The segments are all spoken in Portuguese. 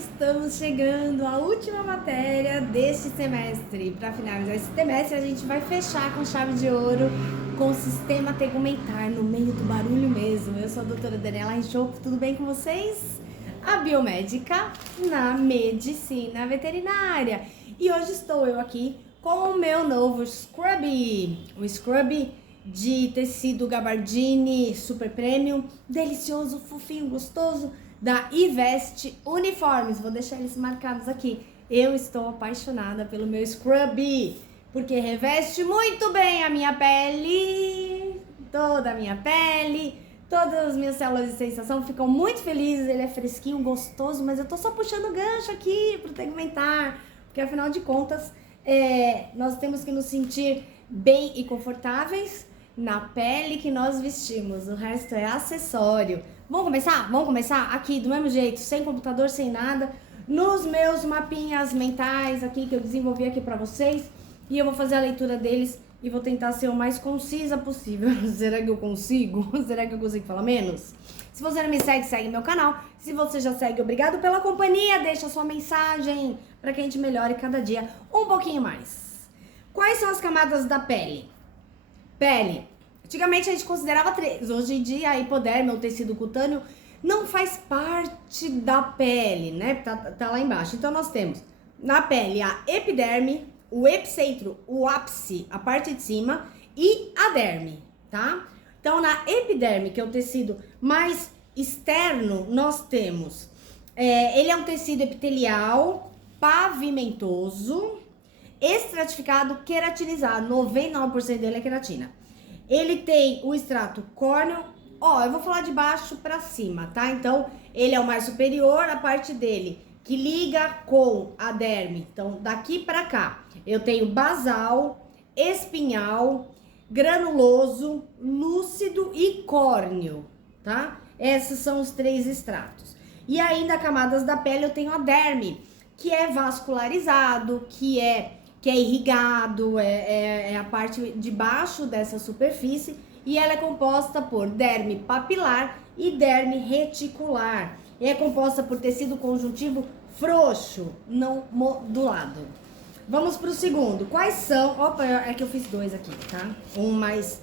Estamos chegando à última matéria deste semestre. Para finalizar esse semestre, a gente vai fechar com chave de ouro com o sistema tegumentar, no meio do barulho mesmo. Eu sou a doutora Daniela Richoco, tudo bem com vocês? A biomédica na medicina veterinária. E hoje estou eu aqui com o meu novo scrub, o scrub de tecido gabardine super premium, delicioso, fofinho, gostoso, da Ivest Uniformes. Vou deixar eles marcados aqui. Eu estou apaixonada pelo meu scrub, porque reveste muito bem a minha pele, toda a minha pele, todas as minhas células de sensação ficam muito felizes. Ele é fresquinho, gostoso, mas eu tô só puxando gancho aqui pro tegumentar, porque afinal de contas, nós temos que nos sentir bem e confortáveis na pele que nós vestimos. O resto é acessório. Vamos começar? Vamos começar aqui do mesmo jeito, sem computador, sem nada, nos meus mapinhas mentais aqui que eu desenvolvi aqui pra vocês, e eu vou fazer a leitura deles e vou tentar ser o mais concisa possível. Será que eu consigo? Será que eu consigo falar menos? Se você não me segue, segue meu canal. Se você já segue, obrigado pela companhia. Deixa sua mensagem para que a gente melhore cada dia um pouquinho mais. Quais são as camadas da pele? Pele. Antigamente a gente considerava 3. Hoje em dia a hipoderme, o tecido cutâneo, não faz parte da pele, né? Tá lá embaixo. Então nós temos na pele a epiderme, o epicentro, o ápice, a parte de cima, e a derme, tá? Então na epiderme, que é o tecido mais externo, nós temos, ele é um tecido epitelial, pavimentoso, estratificado, queratinizado. 99% dele é queratina. Ele tem o extrato córneo, eu vou falar de baixo pra cima, tá? Então, ele é o mais superior, a parte dele que liga com a derme. Então, daqui pra cá, eu tenho basal, espinhal, granuloso, lúcido e córneo, tá? Esses são os 3 estratos. E ainda camadas da pele eu tenho a derme, que é vascularizado, que é irrigado, é a parte de baixo dessa superfície, e ela é composta por derme papilar e derme reticular. E é composta por tecido conjuntivo frouxo, não modulado. Vamos para o segundo. Quais são... Opa, é que eu fiz 2 aqui, tá? Um mais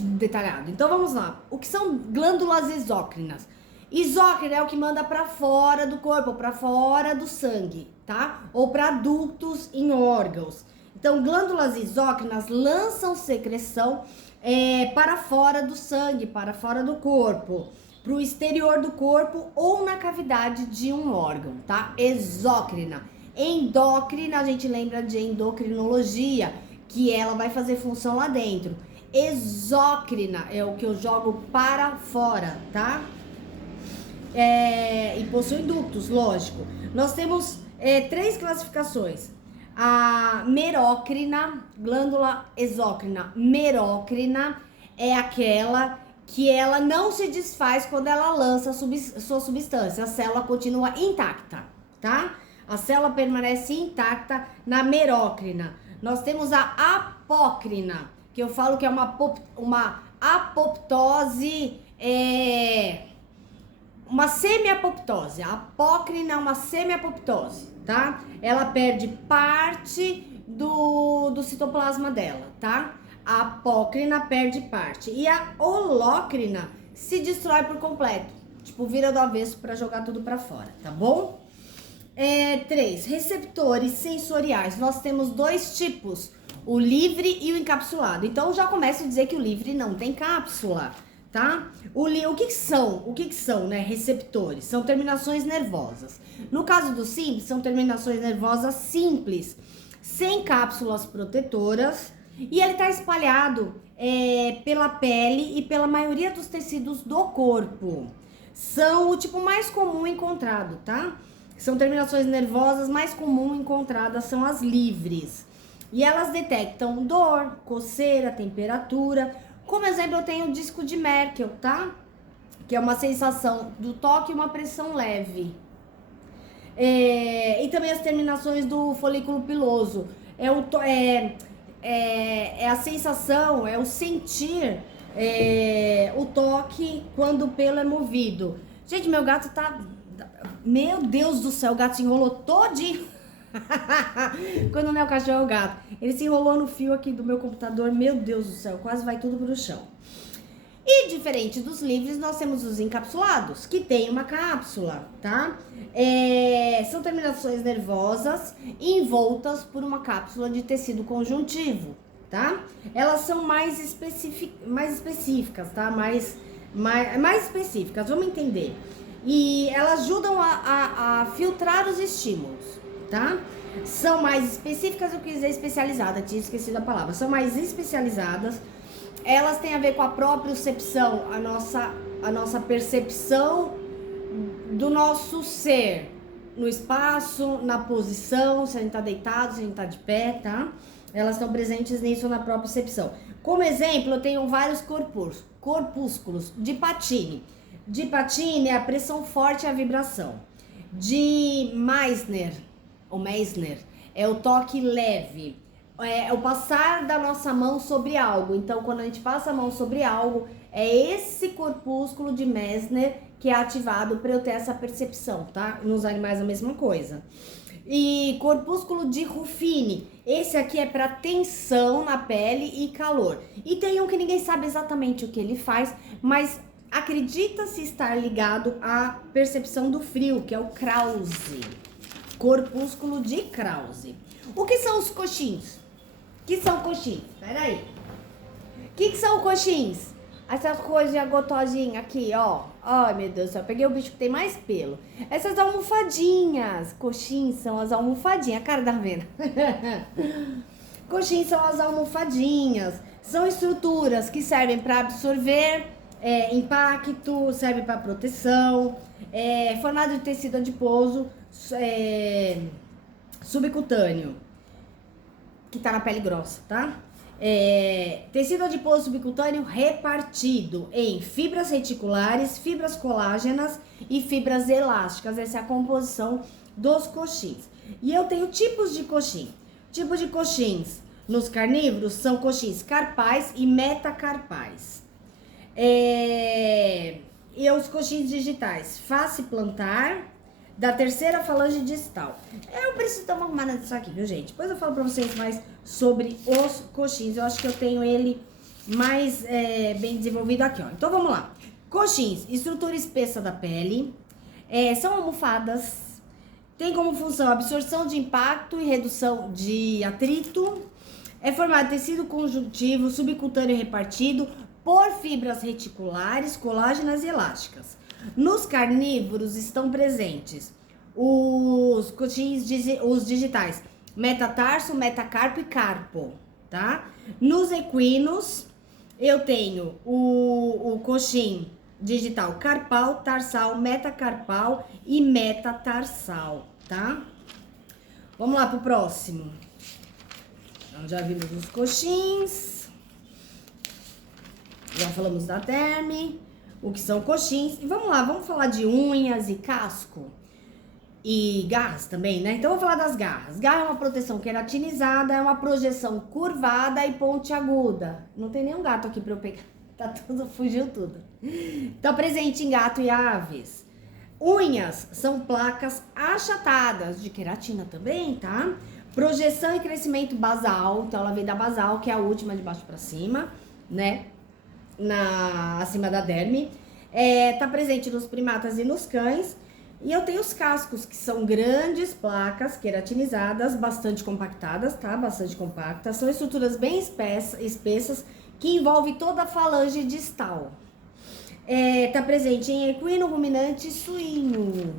detalhado. Então vamos lá. O que são glândulas exócrinas? Exócrina é o que manda para fora do corpo, para fora do sangue, tá? Ou para ductos em órgãos. Então, glândulas exócrinas lançam secreção para fora do sangue, para fora do corpo, para o exterior do corpo ou na cavidade de um órgão, tá? Exócrina. Endócrina, a gente lembra de endocrinologia, que ela vai fazer função lá dentro. Exócrina é o que eu jogo para fora, tá? E possui ductos, lógico. Nós temos 3 classificações. A merócrina, glândula exócrina merócrina, é aquela que ela não se desfaz quando ela lança sua substância. A célula continua intacta, tá? A célula permanece intacta na merócrina. Nós temos a apócrina, que eu falo que é uma apoptose, uma semi-apoptose. A apócrina é uma semi-apoptose, tá? Ela perde parte do citoplasma dela, tá? A apócrina perde parte. E a holócrina se destrói por completo. Tipo, vira do avesso pra jogar tudo pra fora, tá bom? 3. Receptores sensoriais. Nós temos 2 tipos, o livre e o encapsulado. Então, já começo a dizer que o livre não tem cápsula, tá? O que são, né? Receptores. São terminações nervosas. No caso do simples, são terminações nervosas simples, sem cápsulas protetoras, e ele tá espalhado pela pele e pela maioria dos tecidos do corpo. São o tipo mais comum encontrado, tá? São terminações nervosas mais comum encontradas, são as livres. E elas detectam dor, coceira, temperatura. Como exemplo, eu tenho o disco de Merkel, tá? Que é uma sensação do toque e uma pressão leve. E também as terminações do folículo piloso. É a sensação, é o sentir, o toque quando o pelo é movido. Gente, meu gato tá Meu Deus do céu, o gato se enrolou todinho. Quando não é o cachorro, é o gato. Ele se enrolou no fio aqui do meu computador. Meu Deus do céu, quase vai tudo pro chão. E diferente dos livres, nós temos os encapsulados, que tem uma cápsula, tá? São terminações nervosas envoltas por uma cápsula de tecido conjuntivo, tá? Elas são mais específicas, tá? Mais específicas, vamos entender. E elas ajudam a filtrar os estímulos, tá? São mais específicas, eu quis dizer especializada, tinha esquecido a palavra. São mais especializadas. Elas têm a ver com a propriocepção, a nossa percepção do nosso ser no espaço, na posição, se a gente tá deitado, se a gente tá de pé, tá? Elas estão presentes nisso na propriocepção. Como exemplo, eu tenho vários corpúsculos de Patini. De Patini é a pressão forte e a vibração. De Meissner é o toque leve. É o passar da nossa mão sobre algo. Então, quando a gente passa a mão sobre algo, é esse corpúsculo de Meissner que é ativado para eu ter essa percepção, tá? Nos animais a mesma coisa. E corpúsculo de Ruffini, esse aqui é para tensão na pele e calor. E tem um que ninguém sabe exatamente o que ele faz, mas acredita-se estar ligado à percepção do frio, que é o Krause. Corpúsculo de Krause. O que são os coxins? O que são coxins? Peraí. O que são coxins? Essas coisinhas gotosinhas aqui, ó. Ai, meu Deus do céu, peguei o bicho que tem mais pelo. Essas almofadinhas. Coxins são as almofadinhas. A cara da venda. Coxins são as almofadinhas. São estruturas que servem para absorver impacto, servem para proteção. Formado de tecido adiposo subcutâneo, que tá na pele grossa, tá? Tecido adiposo subcutâneo repartido em fibras reticulares, fibras colágenas e fibras elásticas. Essa é a composição dos coxins. E eu tenho tipos de coxim. Tipos de coxins nos carnívoros são coxins carpais e metacarpais. E os coxins digitais, face plantar, da terceira falange distal. Eu preciso dar uma arrumada nisso aqui, viu, gente? Depois eu falo pra vocês mais sobre os coxins. Eu acho que eu tenho ele mais bem desenvolvido aqui, ó. Então, vamos lá. Coxins, estrutura espessa da pele. São almofadas. Tem como função absorção de impacto e redução de atrito. É formado de tecido conjuntivo, subcutâneo repartido por fibras reticulares, colágenas e elásticas. Nos carnívoros estão presentes os coxins os digitais metatarso, metacarpo e carpo, tá? Nos equinos eu tenho o coxim digital carpal, tarsal, metacarpal e metatarsal, tá? Vamos lá pro próximo. Então, já vimos os coxins, já falamos da derme, o que são coxins. E vamos lá, vamos falar de unhas e casco e garras também, né? Então, vou falar das garras. Garra é uma proteção queratinizada, é uma projeção curvada e pontiaguda. Não tem nenhum gato aqui pra eu pegar. Tá tudo, fugiu tudo. Tá presente em gato e aves. Unhas são placas achatadas de queratina também, tá? Projeção e crescimento basal. Então, ela vem da basal, que é a última de baixo pra cima, né? Acima da derme. Tá presente nos primatas e nos cães. E eu tenho os cascos, que são grandes placas queratinizadas, bastante compactadas, tá? Bastante compactas. São estruturas bem espessas que envolvem toda a falange distal. Tá presente em equino, ruminante e suíno.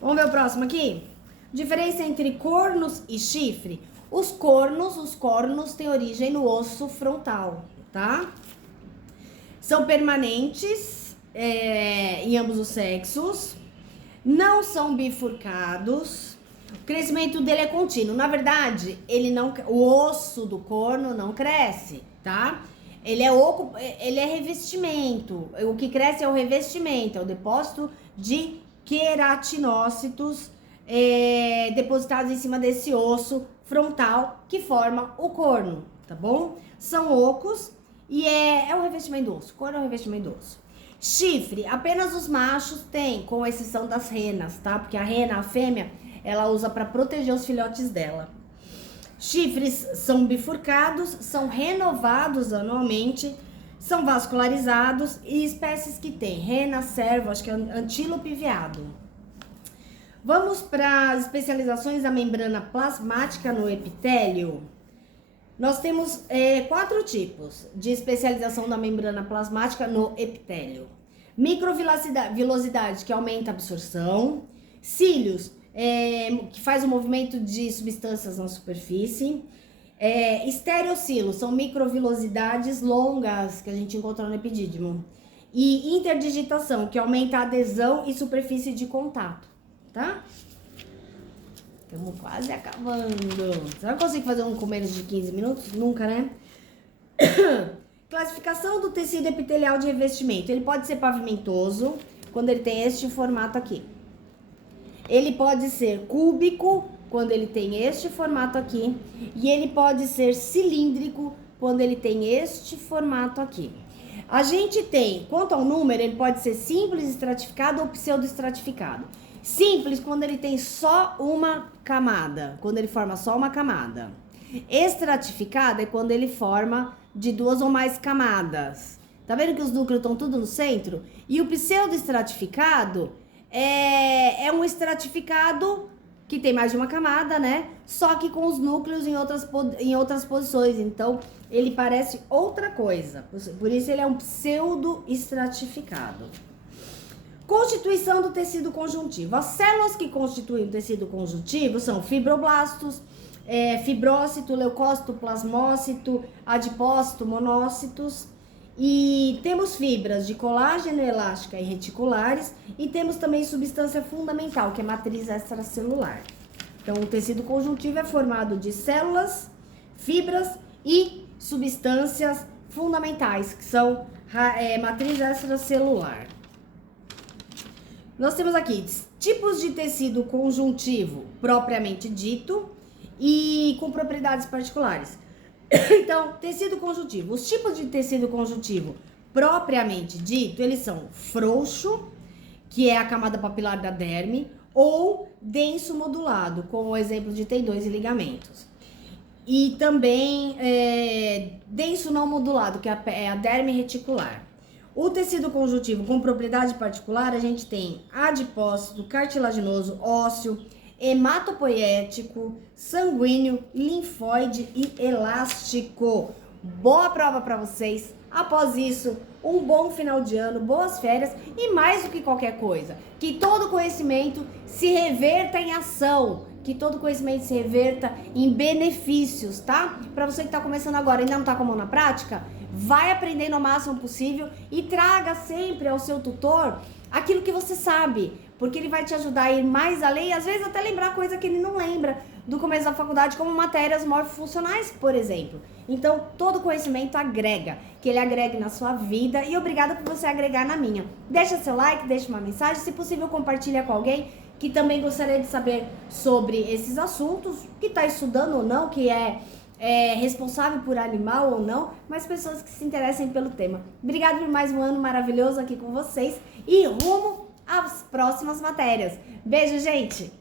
Vamos ver o próximo aqui? Diferença entre cornos e chifre. Os cornos têm origem no osso frontal, tá? São permanentes em ambos os sexos. Não são bifurcados. O crescimento dele é contínuo. Na verdade, o osso do corno não cresce, tá? Ele é revestimento. O que cresce é o revestimento, é o depósito de queratinócitos depositados em cima desse osso frontal que forma o corno, tá bom? São ocos e é o revestimento do osso. Corno é o revestimento do osso. Chifre, apenas os machos têm, com exceção das renas, tá? Porque a rena, a fêmea, ela usa para proteger os filhotes dela. Chifres são bifurcados, são renovados anualmente, são vascularizados e espécies que tem rena, cervo, acho que é antílope e veado. Vamos para as especializações da membrana plasmática no epitélio. Nós temos 4 tipos de especialização da membrana plasmática no epitélio. Microvilosidade, que aumenta a absorção. Cílios, que faz o movimento de substâncias na superfície. Estereocilos, são microvilosidades longas que a gente encontra no epidídimo. E interdigitação, que aumenta a adesão e superfície de contato, tá? Estamos quase acabando. Será que eu consigo fazer um com menos de 15 minutos? Nunca, né? Classificação do tecido epitelial de revestimento. Ele pode ser pavimentoso, quando ele tem este formato aqui. Ele pode ser cúbico, quando ele tem este formato aqui. E ele pode ser cilíndrico, quando ele tem este formato aqui. A gente tem, quanto ao número, ele pode ser simples estratificado ou pseudoestratificado. Simples, quando ele tem só uma camada, quando ele forma só uma camada. Estratificado é quando ele forma de 2 ou mais camadas. Tá vendo que os núcleos estão tudo no centro? E o pseudoestratificado é um estratificado que tem mais de uma camada, né? Só que com os núcleos em outras posições. Então, ele parece outra coisa. Por isso, ele é um pseudoestratificado. Constituição do tecido conjuntivo. As células que constituem o tecido conjuntivo são fibroblastos, fibrócito, leucócito, plasmócito, adipócito, monócitos. E temos fibras de colágeno, elástica e reticulares. E temos também substância fundamental, que é matriz extracelular. Então, o tecido conjuntivo é formado de células, fibras e substâncias fundamentais, que são matriz extracelular. Nós temos aqui tipos de tecido conjuntivo propriamente dito e com propriedades particulares. Então, tecido conjuntivo. Os tipos de tecido conjuntivo propriamente dito, eles são frouxo, que é a camada papilar da derme, ou denso modulado, com o exemplo de tendões e ligamentos. E também denso não modulado, que é a derme reticular. O tecido conjuntivo com propriedade particular, a gente tem adipócito, cartilaginoso, ósseo, hematopoético, sanguíneo, linfóide e elástico. Boa prova para vocês. Após isso, um bom final de ano, boas férias e mais do que qualquer coisa, que todo conhecimento se reverta em ação, que todo conhecimento se reverta em benefícios, tá? Para você que tá começando agora e ainda não tá com a mão na prática, vai aprendendo o máximo possível e traga sempre ao seu tutor aquilo que você sabe, porque ele vai te ajudar a ir mais além e às vezes até lembrar coisa que ele não lembra do começo da faculdade, como matérias morfofuncionais, por exemplo. Então, todo conhecimento agrega, que ele agregue na sua vida e obrigada por você agregar na minha. Deixa seu like, deixa uma mensagem, se possível compartilha com alguém que também gostaria de saber sobre esses assuntos, que está estudando ou não, que é responsável por animal ou não, mas pessoas que se interessem pelo tema. Obrigada por mais um ano maravilhoso aqui com vocês e rumo às próximas matérias. Beijo, gente!